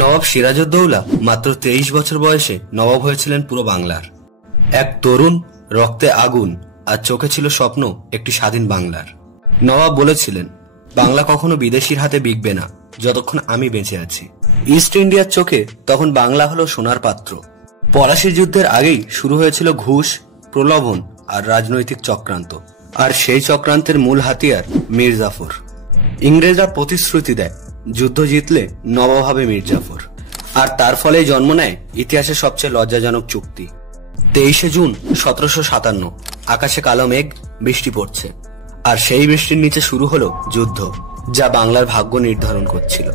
নবাব সিরাজউদ্দৌলা মাত্র 23 বছর বয়সে নবাব হয়েছিলেন পুরো বাংলার। এক তরুণ, রক্তে আগুন আর চোখে ছিল স্বপ্ন একটি স্বাধীন বাংলার। নবাব বলেছিলেন, বাংলা কখনো বিদেশির হাতে বিকবে না যতক্ষণ আমি বেঁচে আছি। ইস্ট ইন্ডিয়ার চোখে তখন বাংলা হলো সোনার পাত্র। পলাশির যুদ্ধের আগেই শুরু হয়েছিল ঘুষ, প্রলোভন আর রাজনৈতিক চক্রান্ত। আর সেই চক্রান্তের মূল হাতিয়ার মীর জাফর। ইংরেজরা প্রতিশ্রুতি দেয় যুদ্ধ জিতলে নবাব হবে মীর জাফর, আর তার ফলেই জন্ম নেয় ইতিহাসের সবচেয়ে লজ্জাজনক চুক্তি। 23 জুন 1757, আকাশে কালো মেঘ, বৃষ্টি পড়ছে, আর সেই বৃষ্টির নিচে শুরু হলো যুদ্ধ, যা বাংলার ভাগ্য নির্ধারণ করছিল।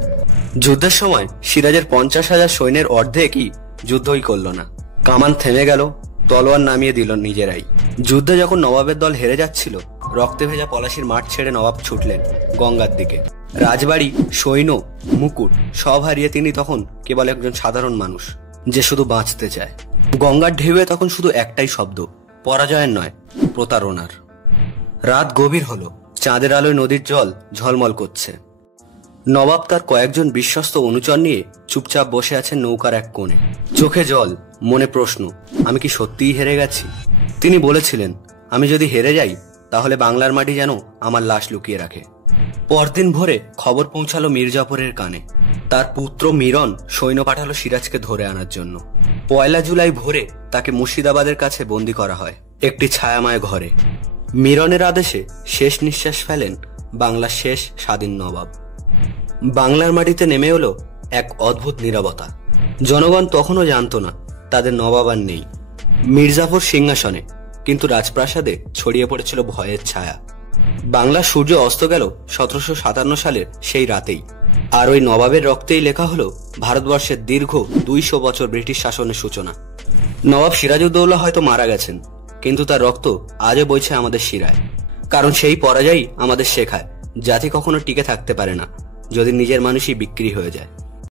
যুদ্ধের সময় সিরাজের 50,000 সৈন্যের অর্ধেকই যুদ্ধই করল না। কামান থেমে গেল, তলোয়ার নামিয়ে দিল নিজেরাই। যুদ্ধে যখন নবাবের দল হেরে যাচ্ছিল, রক্তে ভেজা পলাশির মাঠ ছেড়ে নবাব ছুটলেন গঙ্গার দিকে। রাজবাড়ি, সৈন্য, মুকুট সব হারিয়ে তিনি তখন কেবল একজন সাধারণ মানুষ, যে শুধু বাঁচতে চায়। গঙ্গার ঢেউয়ে তখন শুধু একটাই শব্দ, পরাজয়ের নয়, প্রতারণার। রাত গভীর হলো, চাঁদের আলোয় নদীর জল ঝলমল করছে। নবাব তার কয়েকজন বিশ্বস্ত অনুচর নিয়ে চুপচাপ বসে আছেন নৌকার এক কোণে। চোখে জল, মনে প্রশ্ন, আমি কি সত্যিই হেরে গেছি? তিনি বলেছিলেন, আমি যদি হেরে যাই তাহলে বাংলার মাটি যেন আমার লাশ লুকিয়ে রাখে। পরদিন ভোরে খবর পৌঁছালো মীর জাফরের কানে। তার পুত্র মিরন সৈন্য পাঠালো সিরাজকে ধরে আনার জন্য। 1 জুলাই ভোরে তাকে মুর্শিদাবাদের কাছে বন্দী করা হয় একটি ছায়াময় ঘরে। মিরনের আদেশে শেষ নিঃশ্বাস ফেলেন বাংলার শেষ স্বাধীন নবাব। বাংলার মাটিতে নেমে এলো এক অদ্ভুত নীরবতা। জনগণ তখনও জানত না তাদের নবাব আর নেই। মীর জাফর সিংহাসনে, কিন্তু রাজপ্রাসাদে ছড়িয়ে পড়েছিল ভয়ের ছায়া। বাংলার সূর্য অস্ত গেল 1757 সালের সেই রাতেই, আর ওই নবাবের রক্তেই লেখা হলো ভারতবর্ষের দীর্ঘ 200 বছর ব্রিটিশ শাসনের সূচনা। নবাব সিরাজউদ্দৌলা হয়তো মারা গেছেন, কিন্তু তার রক্ত আজও বইছে আমাদের শিরায়। কারণ সেই পরাজয়ই আমাদের শেখায় জাতি কখনো টিকে থাকতে পারে না যদি নিজের মানুষই বিক্রি হয়ে যায়।